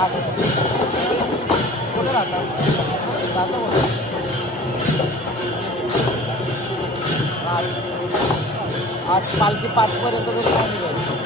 आठ कुठे राहता जाता बोला आठ पालखी 5 पर्यंत तरी नाही निघायची